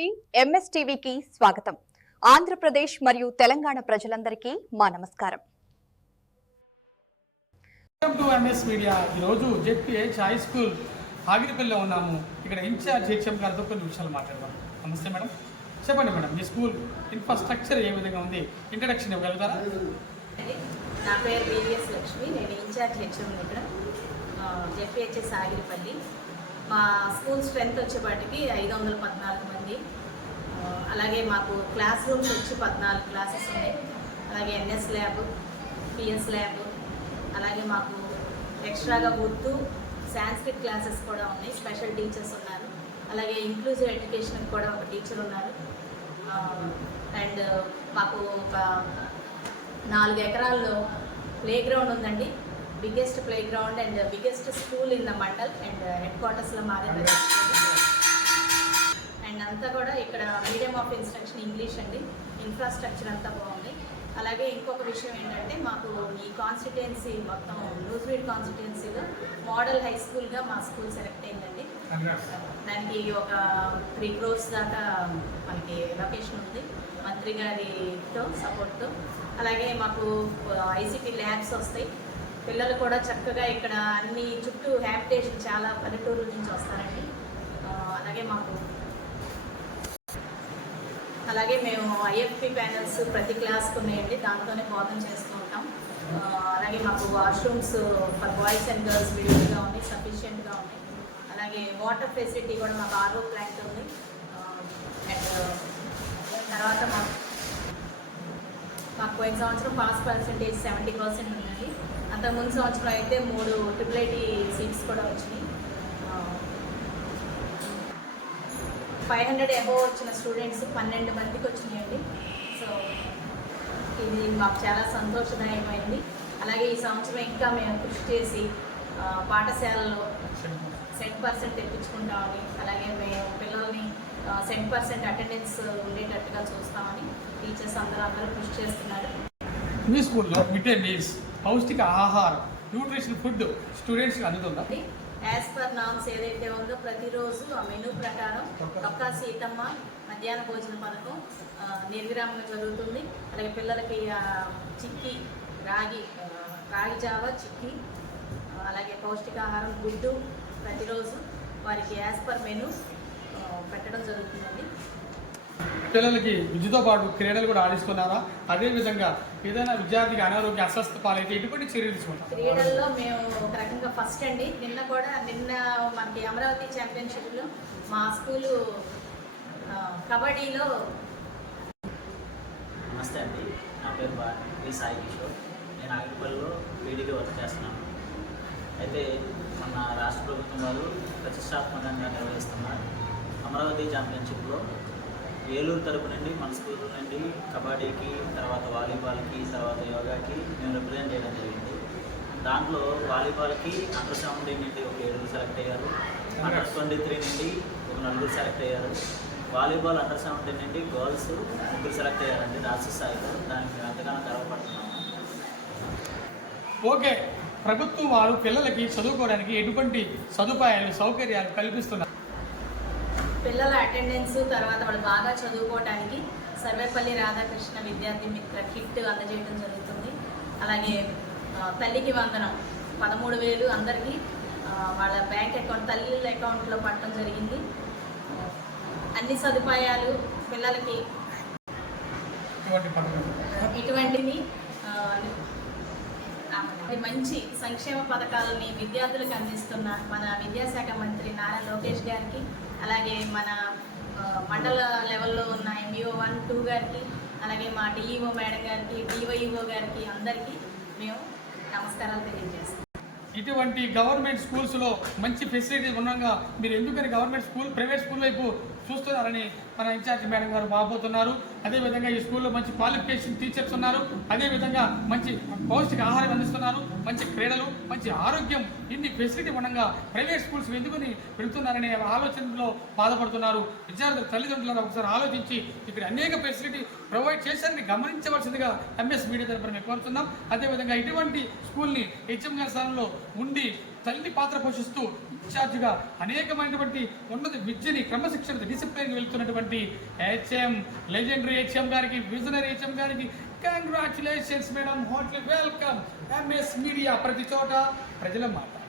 TV MS టీవీకి స్వాగతం. ఆంధ్రప్రదేశ్ మరియు తెలంగాణ ప్రజలందరికీ మా నమస్కారం. Welcome to MS media. ఈరోజు జెడ్పీహెచ్ హై స్కూల్ ఆగిరిపల్లిలో ఉన్నాము. ఇక్కడ ఇన్ఛార్జ్ హెచ్ఎం గారితో కొన్ని విషయాలు మాట్లాడదాం. నమస్తే మేడం. చెప్పండి మేడం, మీ స్కూల్ ఇన్ఫ్రాస్ట్రక్చర్ ఏ విధంగా ఉంది, ఇంట్రడక్షన్ ఇవ్వగలుగుతారా? నా పేరు బీవీఎస్ లక్ష్మి, నేను ఇన్ఛార్జ్ హెచ్ఎం ఇక్కడ జెడ్పీహెచ్ఎస్ ఆగిరిపల్లి. మా స్కూల్ స్ట్రెంత్ వచ్చేపాటికి 514 మంది. అలాగే మాకు క్లాస్ రూమ్స్ వచ్చి 14 క్లాసెస్ ఉన్నాయి. అలాగే ఎన్ఎస్ ల్యాబ్, పిఎస్ ల్యాబ్, అలాగే మాకు ఎక్స్ట్రాగా ఉర్దూ, సాంస్క్రిట్ క్లాసెస్ కూడా ఉన్నాయి. స్పెషల్ టీచర్స్ ఉన్నారు. అలాగే ఇంక్లూజివ్ ఎడ్యుకేషన్కి కూడా ఒక టీచర్ ఉన్నారు. అండ్ మాకు ఒక 4 ఎకరాల్లో ప్లే గ్రౌండ్ ఉందండి. Biggest play ground and biggest school in the mandal and head క్వార్టర్స్లో మాదే. అండ్ అంతా కూడా ఇక్కడ మీడియం ఆఫ్ ఇన్స్ట్రక్షన్ ఇంగ్లీష్ అండి. ఇన్ఫ్రాస్ట్రక్చర్ అంతా బాగుంది. అలాగే ఇంకొక విషయం ఏంటంటే, మాకు ఈ కాన్స్టిట్యుయెన్సీ మొత్తం నూజివీడ్ కాన్స్టిట్యుయెన్సీలో మోడల్ హై స్కూల్గా మా స్కూల్ సెలెక్ట్ అయిందండి. దానికి ఒక 3 crores దాకా మనకి లొకేషన్ ఉంది, మంత్రి గారితో సపోర్ట్తో. అలాగే మాకు ఐసీటీ ల్యాబ్స్ వస్తాయి. పిల్లలు కూడా చక్కగా ఇక్కడ అన్ని చుట్టూ హ్యాబిటేషన్ చాలా పల్లెటూరు నుంచి వస్తారండి. అలాగే మేము ఐఎఫ్పి ప్యానల్స్ ప్రతి క్లాస్కి ఉన్నాయండి, దాంతోనే బోధన చేస్తూ ఉంటాం. అలాగే మాకు washrooms for boys and girls విడిగా ఉన్నాయి, సఫిషియెంట్గా ఉన్నాయి. అలాగే వాటర్ ఫెసిలిటీ కూడా మాకు ఆర్ఓ ప్లాంట్ ఉంది. అండ్ తర్వాత మాకు పోయిన సంవత్సరం పాస్ పర్సెంటేజ్ 70% ఉందండి. అంతకుముందు సంవత్సరం అయితే 3 IIIT సీట్స్ కూడా వచ్చినాయి. 500 అబోవ్ వచ్చిన స్టూడెంట్స్ 12 మందికి వచ్చినాయండి. సో ఇది మాకు చాలా సంతోషదాయకమైంది. అలాగే ఈ సంవత్సరం ఇంకా మేము కృషి చేసి పాఠశాలలో 100% తెప్పించుకుంటామని, అలాగే మేము పిల్లల్ని 100% అటెండెన్స్ ఉండేటట్టుగా చూస్తామని టీచర్స్ అందరూ కృషి చేస్తున్నారు. మీ స్కూల్లో మిడ్ డే మీల్స్, పౌష్టిక ఆహారం, న్యూట్రిషన్ ఫుడ్ స్టూడెంట్స్కి అందుతుందా? యాజ్ పర్ నామ్స్ ఏదైతే ఉందో ప్రతిరోజు ఆ మెనూ ప్రకారం ఒక్క సీతమ్మ మధ్యాహ్న భోజన పథకం నిర్విరామంగా జరుగుతుంది. అలాగే పిల్లలకి చిక్కీ, రాగి జావ, చిక్కీ, అలాగే పౌష్టికాహారం, గుడ్డు ప్రతిరోజు వారికి యాజ్ పర్ మెనూ పెట్టడం జరుగుతుందండి. పిల్లలకి విద్యతో పాటు క్రీడలు కూడా ఆడిస్తున్నారా? అదేవిధంగా ఏదైనా విద్యార్థికి అనారోగ్య అస్వస్థ పాలైతే ఎటువంటి చర్యలు తీసుకుంటాం? క్రీడల్లో మేము ఒక రకంగా ఫస్ట్ అండి. నిన్న మనకి అమరావతి ఛాంపియన్షిప్లో మా స్కూలు కబడ్డీలో. నమస్తే అండి, నా పేరు వి సాయి కిషోర్. నేను ఆగిరిపల్లిలో పీడీగా వర్క్ చేస్తున్నాను. అయితే మన రాష్ట్ర ప్రభుత్వం వారు ప్రతిష్టాత్మకంగా నిర్వహిస్తున్న అమరావతి ఛాంపియన్షిప్లో ఏలూరు తరపు నుండి మన స్కూల్ నుండి కబడ్డీకి, తర్వాత వాలీబాల్కి, తర్వాత యోగాకి మేము రిప్రజెంట్ చేయడం జరిగింది. దాంట్లో వాలీబాల్కి అండర్ 17 నుండి ఒక 7 సెలెక్ట్ అయ్యారు, అండర్ 23 నుండి ఒక 4 సెలెక్ట్ అయ్యారు. వాలీబాల్ అండర్ 17 నుండి గర్ల్స్ 3 సెలెక్ట్ అయ్యారండి రాష్ట్ర స్థాయిలో. దానికి మేము ఎంతగానో గర్వపడుతున్నాము. ఓకే, ప్రభుత్వం వారు పిల్లలకి చదువుకోవడానికి ఎటువంటి సదుపాయాలు, సౌకర్యాలు కల్పిస్తున్నారు? పిల్లల అటెండెన్స్, తర్వాత వాళ్ళు బాగా చదువుకోవడానికి సర్వేపల్లి రాధాకృష్ణ విద్యార్థి మిత్ర కిట్ అందజేయడం జరుగుతుంది. అలాగే తల్లికి వందనం 13,000 అందరికీ వాళ్ళ బ్యాంక్ అకౌంట్, తల్లిల అకౌంట్లో పడటం జరిగింది. అన్ని సదుపాయాలు పిల్లలకి ఇటువంటివి మంచి సంక్షేమ పథకాలని విద్యార్థులకు అందిస్తున్న మన విద్యాశాఖ మంత్రి నారా లోకేష్ గారికి, అలాగే మన మండల లెవెల్లో ఉన్న MBO 1, 2 గారికి, అలాగే మా DEO మేడం గారికి, DYEO గారికి అందరికీ మేము నమస్కారాలు తెలియజేస్తాం. ఇటువంటి గవర్నమెంట్ స్కూల్స్లో మంచి ఫెసిలిటీ ఉండగా మీరు ఎందుకని గవర్నమెంట్ స్కూల్, ప్రైవేట్ స్కూల్ వైపు చూస్తున్నారని మన ఇన్ఛార్జ్ మేడం గారు బాబోతున్నారు. అదేవిధంగా ఈ స్కూల్లో మంచి క్వాలిఫికేషన్ టీచర్స్ ఉన్నారు. అదేవిధంగా మంచి పౌష్టిక ఆహారం అందిస్తున్నారు, మంచి క్రీడలు, మంచి ఆరోగ్యం, ఇన్ని ఫెసిలిటీ ఉండగా ప్రైవేట్ స్కూల్స్ ఎందుకని పెడుతున్నారనే ఆలోచనలో బాధపడుతున్నారు. విద్యార్థుల తల్లిదండ్రులను ఒకసారి ఆలోచించి ఇక్కడ అనేక ఫెసిలిటీ ప్రొవైడ్ చేశారని గమనించవలసిందిగా ఎంఎస్ మీడియా తరపున మేము కోరుతున్నాం. అదేవిధంగా ఇటువంటి స్కూల్ని హెచ్ఎం గారి స్థానంలో ఉండి తల్లి పాత్ర పోషిస్తూ ఇన్ఛార్జిగా అనేకమైనటువంటి ఉన్నత విద్యని క్రమశిక్షణ డిసిప్లిన్ వెళ్తున్నటువంటి హెచ్ఎం లెజెండరీ హెచ్ఎం గారికి విజనరీ హెచ్ఎం గారికి congratulations madam, heartly welcome. MS media, ప్రతి చోట ప్రజల మాట.